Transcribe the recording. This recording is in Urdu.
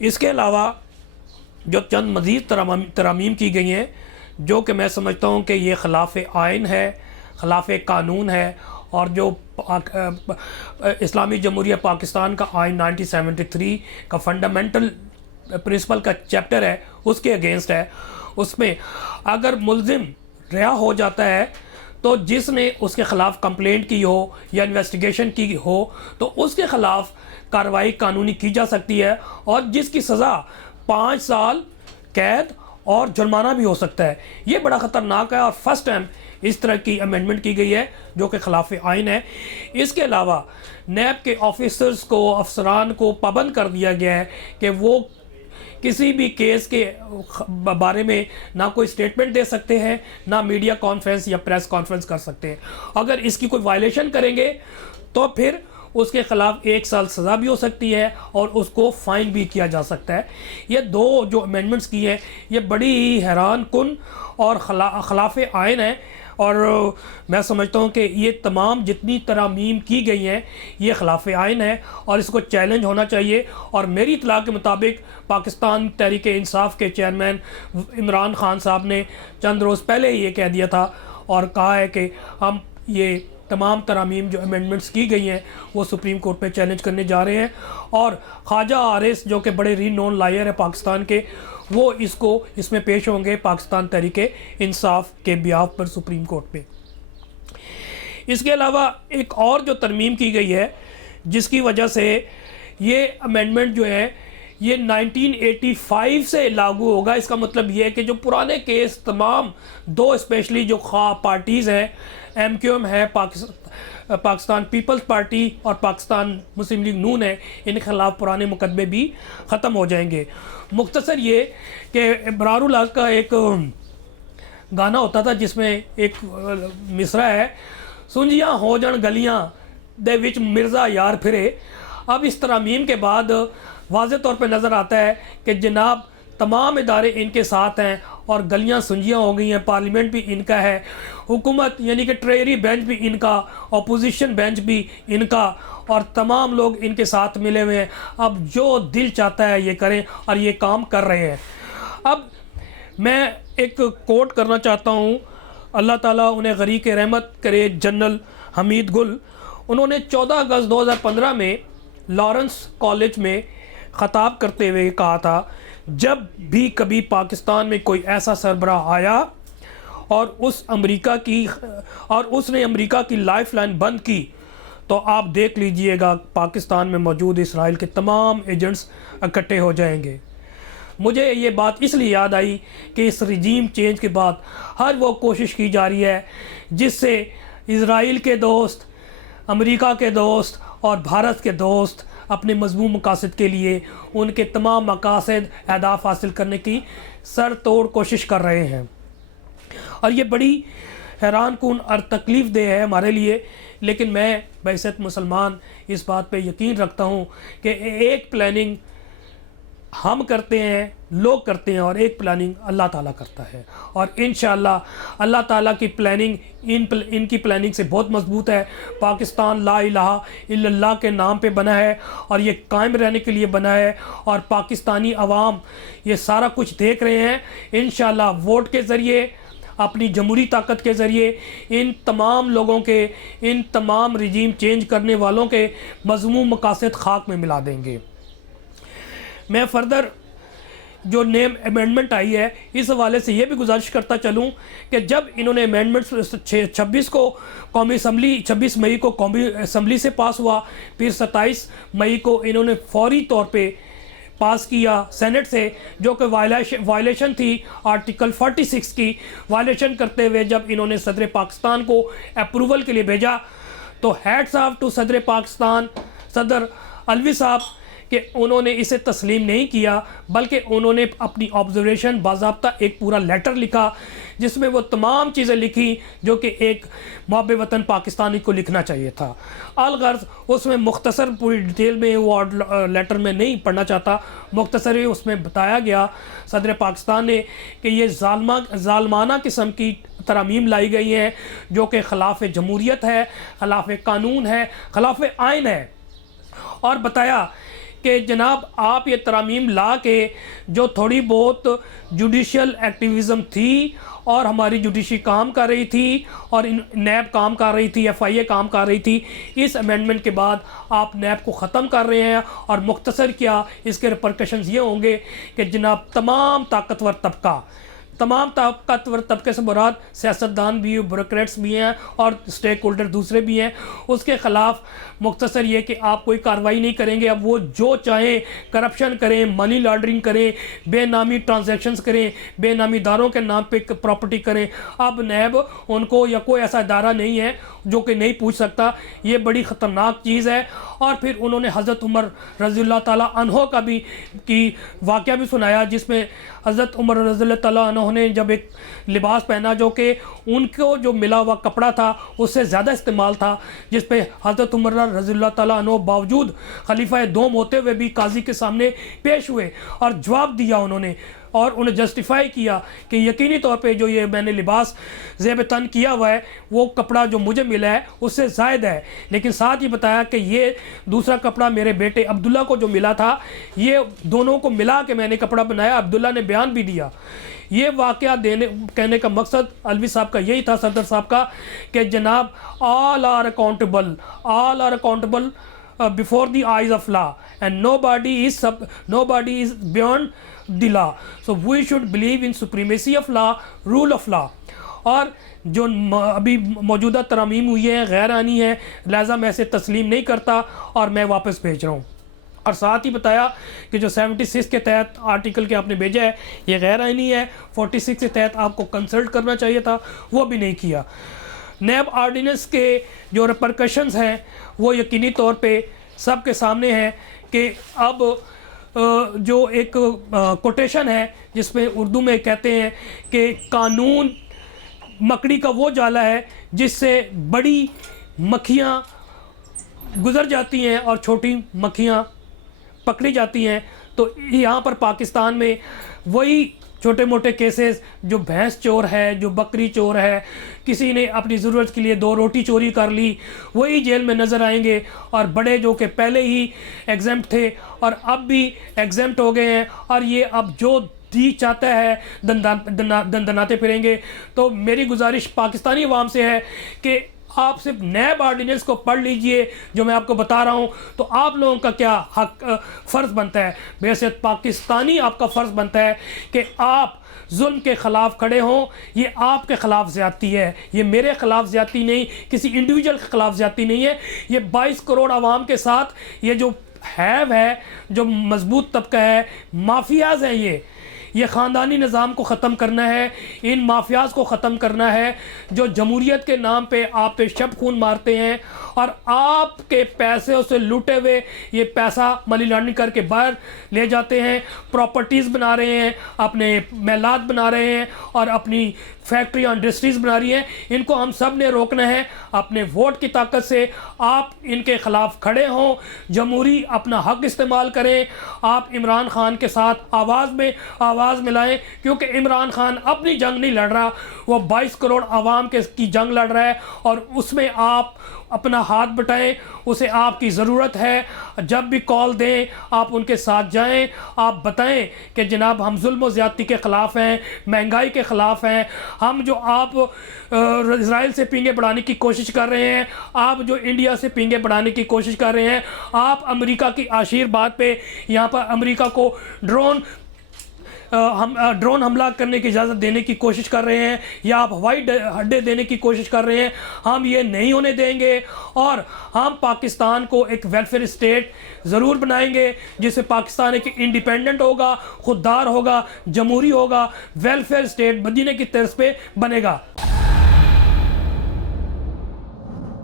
اس کے علاوہ جو چند مزید ترامیم کی گئی ہیں جو کہ میں سمجھتا ہوں کہ یہ خلاف آئین ہے، خلاف قانون ہے، اور جو اسلامی جمہوریہ پاکستان کا آئین 1973 کا فنڈامنٹل پرنسپل کا چیپٹر ہے اس کے اگینسٹ ہے. اس میں اگر ملزم رہا ہو جاتا ہے تو جس نے اس کے خلاف کمپلینٹ کی ہو یا انویسٹیگیشن کی ہو تو اس کے خلاف کارروائی قانونی کی جا سکتی ہے، اور جس کی سزا 5 سال قید اور جرمانہ بھی ہو سکتا ہے. یہ بڑا خطرناک ہے اور فرسٹ ٹائم اس طرح کی امینڈمنٹ کی گئی ہے جو کہ خلاف آئین ہے. اس کے علاوہ نیب کے آفیسرز کو، افسران کو پابند کر دیا گیا ہے کہ وہ کسی بھی کیس کے بارے میں نہ کوئی سٹیٹمنٹ دے سکتے ہیں، نہ میڈیا کانفرنس یا پریس کانفرنس کر سکتے ہیں. اگر اس کی کوئی وائلیشن کریں گے تو پھر اس کے خلاف 1 سال سزا بھی ہو سکتی ہے اور اس کو فائن بھی کیا جا سکتا ہے. یہ 2 جو امینڈمنٹس کی ہیں یہ بڑی ہی حیران کن اور خلاف آئین ہے، اور میں سمجھتا ہوں کہ یہ تمام جتنی ترامیم کی گئی ہیں یہ خلاف آئین ہے اور اس کو چیلنج ہونا چاہیے. اور میری اطلاع کے مطابق پاکستان تحریک انصاف کے چیئرمین عمران خان صاحب نے چند روز پہلے یہ کہہ دیا تھا اور کہا ہے کہ ہم یہ تمام ترامیم جو امینڈمنٹس کی گئی ہیں وہ سپریم کورٹ پہ چیلنج کرنے جا رہے ہیں. اور خواجہ عارض جو کہ بڑے رینون لائر ہے پاکستان کے، وہ اس میں پیش ہوں گے پاکستان تحریک انصاف کے بیاف پر سپریم کورٹ پہ. اس کے علاوہ ایک اور جو ترمیم کی گئی ہے جس کی وجہ سے یہ امینڈمنٹ جو ہے یہ 1985 سے لاگو ہوگا. اس کا مطلب یہ ہے کہ جو پرانے کیس تمام 2 اسپیشلی جو خواہ پارٹیز ہیں، ایم کیو ایم ہے، پاکستان پیپلز پارٹی اور پاکستان مسلم لیگ نون ہے، ان کے خلاف پرانے مقدمے بھی ختم ہو جائیں گے. مختصر یہ کہ ابرار الحق کا ایک گانا ہوتا تھا جس میں ایک مصرع ہے، سنجیاں ہو جن گلیاں دے وچ مرزا یار پھرے. اب اس ترامیم کے بعد واضح طور پہ نظر آتا ہے کہ جناب تمام ادارے ان کے ساتھ ہیں اور گلیاں سنجیاں ہو گئی ہیں، پارلیمنٹ بھی ان کا ہے، حکومت یعنی کہ ٹریری بینچ بھی ان کا، اپوزیشن بینچ بھی ان کا، اور تمام لوگ ان کے ساتھ ملے ہوئے ہیں. اب جو دل چاہتا ہے یہ کریں اور یہ کام کر رہے ہیں. اب میں ایک کوٹ کرنا چاہتا ہوں، اللہ تعالیٰ انہیں غریق رحمت کرے، جنرل حمید گل. انہوں نے 14 اگست 2015 میں لارنس کالج میں خطاب کرتے ہوئے کہا تھا، جب بھی کبھی پاکستان میں کوئی ایسا سربراہ آیا اور اس نے امریکہ کی لائف لائن بند کی تو آپ دیکھ لیجئے گا پاکستان میں موجود اسرائیل کے تمام ایجنٹس اکٹھے ہو جائیں گے. مجھے یہ بات اس لیے یاد آئی کہ اس رجیم چینج کے بعد ہر وہ کوشش کی جا رہی ہے جس سے اسرائیل کے دوست، امریکہ کے دوست اور بھارت کے دوست اپنے مضمون مقاصد کے لیے ان کے تمام مقاصد، اہداف حاصل کرنے کی سر توڑ کوشش کر رہے ہیں. اور یہ بڑی حیران کن اور تکلیف دہ ہے ہمارے لیے. لیکن میں بعثت مسلمان اس بات پہ یقین رکھتا ہوں کہ ایک پلاننگ ہم کرتے ہیں، لوگ کرتے ہیں، اور ایک پلاننگ اللہ تعالیٰ کرتا ہے. اور انشاءاللہ اللہ تعالیٰ کی پلاننگ ان کی پلاننگ سے بہت مضبوط ہے. پاکستان لا الہ الا اللہ کے نام پہ بنا ہے اور یہ قائم رہنے کے لیے بنا ہے، اور پاکستانی عوام یہ سارا کچھ دیکھ رہے ہیں. انشاءاللہ ووٹ کے ذریعے، اپنی جمہوری طاقت کے ذریعے ان تمام لوگوں کے، ان تمام رجیم چینج کرنے والوں کے مذموم مقاصد خاک میں ملا دیں گے. میں فردر جو نیم امینڈمنٹ آئی ہے اس حوالے سے یہ بھی گزارش کرتا چلوں کہ جب انہوں نے امینڈمنٹس 26 مئی کو قومی اسمبلی سے پاس ہوا، پھر 27 مئی کو انہوں نے فوری طور پہ پاس کیا سینٹ سے، جو کہ وائلیشن تھی آرٹیکل 46 کی. وائلیشن کرتے ہوئے جب انہوں نے صدر پاکستان کو اپروول کے لیے بھیجا تو ہیڈز آف ٹو صدر پاکستان صدر الوی صاحب کہ انہوں نے اسے تسلیم نہیں کیا، بلکہ انہوں نے اپنی آبزرویشن باضابطہ ایک پورا لیٹر لکھا جس میں وہ تمام چیزیں لکھی جو کہ ایک محب وطن پاکستانی کو لکھنا چاہیے تھا. الغرض اس میں مختصر پوری ڈیٹیل میں وہ لیٹر میں نہیں پڑھنا چاہتا، مختصر اس میں بتایا گیا صدر پاکستان نے کہ یہ ظالمانہ قسم کی ترامیم لائی گئی ہیں جو کہ خلاف جمہوریت ہے، خلاف قانون ہے، خلاف آئین ہے. اور بتایا کہ جناب آپ یہ ترامیم لا کے جو تھوڑی بہت جوڈیشل ایکٹیویزم تھی اور ہماری جوڈیشری کام کر رہی تھی اور نیب کام کر رہی تھی، ایف آئی اے کام کر رہی تھی، اس امینڈمنٹ کے بعد آپ نیب کو ختم کر رہے ہیں اور مختصر کیا اس کے ریپرکشنز یہ ہوں گے کہ جناب تمام طاقتور طبقے سے مراد سیاستدان بھی، بیوروکریٹس بھی ہیں اور سٹیک ہولڈر دوسرے بھی ہیں، اس کے خلاف مختصر یہ کہ آپ کوئی کارروائی نہیں کریں گے۔ اب وہ جو چاہیں کرپشن کریں، منی لانڈرنگ کریں، بے نامی ٹرانزیکشنز کریں، بے نامی اداروں کے نام پہ پراپرٹی کریں، اب نیب ان کو یا کوئی ایسا ادارہ نہیں ہے جو کہ نہیں پوچھ سکتا۔ یہ بڑی خطرناک چیز ہے۔ اور پھر انہوں نے حضرت عمر رضی اللہ تعالیٰ عنہ کا بھی کی واقعہ بھی سنایا، جس میں حضرت عمر رضی اللہ تعالیٰ عنہ نے جب ایک لباس پہنا جو کہ ان کو جو ملا ہوا کپڑا تھا اس سے زیادہ استعمال تھا، جس پہ حضرت عمر رضی اللہ تعالیٰ عنہ باوجود خلیفہ دوم ہوتے ہوئے بھی قاضی کے سامنے پیش ہوئے اور جواب دیا انہوں نے، اور انہیں جسٹیفائی کیا کہ یقینی طور پہ جو یہ میں نے لباس زیب تن کیا ہوا ہے وہ کپڑا جو مجھے ملا ہے اس سے زائد ہے، لیکن ساتھ ہی بتایا کہ یہ دوسرا کپڑا میرے بیٹے عبداللہ کو جو ملا تھا، یہ دونوں کو ملا کے میں نے کپڑا بنایا۔ عبداللہ نے بیان بھی دیا۔ یہ واقعہ کہنے کا مقصد علوی صاحب کا یہی تھا، صدر صاحب کا، کہ جناب all are accountable before the eyes of law and nobody is beyond the law, so we should believe in supremacy of law, rule of law۔ اور جو ابھی موجودہ ترامیم ہوئی ہیں غیر آئینی ہیں، لہذا میں اسے تسلیم نہیں کرتا اور میں واپس بھیج رہا ہوں۔ اور ساتھ ہی بتایا کہ جو 76 کے تحت آرٹیکل کے آپ نے بھیجا ہے یہ غیر آئینی ہے، 46 کے تحت آپ کو کنسلٹ کرنا چاہیے تھا، وہ بھی نہیں کیا۔ نیب آرڈیننس کے جو ریپرکشنز ہیں وہ یقینی طور پہ سب کے سامنے ہیں کہ اب جو ایک کوٹیشن ہے جس میں اردو میں کہتے ہیں کہ قانون مکڑی کا وہ جالا ہے جس سے بڑی مکھیاں گزر جاتی ہیں اور چھوٹی مکھیاں پکڑی جاتی ہیں۔ تو یہاں پر پاکستان میں وہی چھوٹے موٹے کیسز، جو بھینس چور ہے، جو بکری چور ہے، کسی نے اپنی ضرورت کے لیے 2 روٹی چوری کر لی، وہی جیل میں نظر آئیں گے، اور بڑے جو کہ پہلے ہی ایگزمپٹ تھے اور اب بھی ایگزمپٹ ہو گئے ہیں، اور یہ اب جو دی چاہتا ہے دندناتے پھریں گے۔ تو میری گزارش پاکستانی عوام سے ہے کہ آپ صرف نیب آرڈیننس کو پڑھ لیجئے جو میں آپ کو بتا رہا ہوں، تو آپ لوگوں کا کیا فرض بنتا ہے، بحیثیت پاکستانی آپ کا فرض بنتا ہے کہ آپ ظلم کے خلاف کھڑے ہوں۔ یہ آپ کے خلاف زیادتی ہے، یہ میرے خلاف زیادتی نہیں، کسی انڈیویجول کے خلاف زیادتی نہیں ہے، یہ 22 کروڑ عوام کے ساتھ یہ جو ہیو ہے، جو مضبوط طبقہ ہے، مافیاز ہیں، یہ خاندانی نظام کو ختم کرنا ہے، ان مافیاز کو ختم کرنا ہے جو جمہوریت کے نام پہ آپ پہ شب خون مارتے ہیں اور آپ کے پیسے اسے لوٹے ہوئے یہ پیسہ منی لانڈرنگ کر کے باہر لے جاتے ہیں، پراپرٹیز بنا رہے ہیں، اپنے محلات بنا رہے ہیں اور اپنی فیکٹری اور انڈسٹریز بنا رہی ہیں۔ ان کو ہم سب نے روکنا ہے اپنے ووٹ کی طاقت سے۔ آپ ان کے خلاف کھڑے ہوں، جمہوری اپنا حق استعمال کریں، آپ عمران خان کے ساتھ آواز ملائیں، کیونکہ عمران خان اپنی جنگ نہیں لڑ رہا، وہ 22 کروڑ عوام کی جنگ لڑ رہا ہے، اور اس میں آپ اپنا ہاتھ بٹائیں، اسے آپ کی ضرورت ہے۔ جب بھی کال دیں آپ ان کے ساتھ جائیں، آپ بتائیں کہ جناب ہم ظلم و زیادتی کے خلاف ہیں، مہنگائی کے خلاف ہیں، ہم جو آپ اسرائیل سے پینگے بڑھانے کی کوشش کر رہے ہیں، آپ جو انڈیا سے پینگے بڑھانے کی کوشش کر رہے ہیں، آپ امریکہ کی عشیر بات پہ یہاں پر امریکہ کو ڈرون حملہ کرنے کی اجازت دینے کی کوشش کر رہے ہیں، یا آپ ہوائی اڈے دینے کی کوشش کر رہے ہیں۔ ہم یہ نہیں ہونے دیں گے، اور ہم پاکستان کو ایک ویلفیئر اسٹیٹ ضرور بنائیں گے جس سے پاکستان ایک انڈیپینڈنٹ ہوگا، خوددار ہوگا، جمہوری ہوگا، ویلفیئر اسٹیٹ مدینے کی طرز پہ بنے گا۔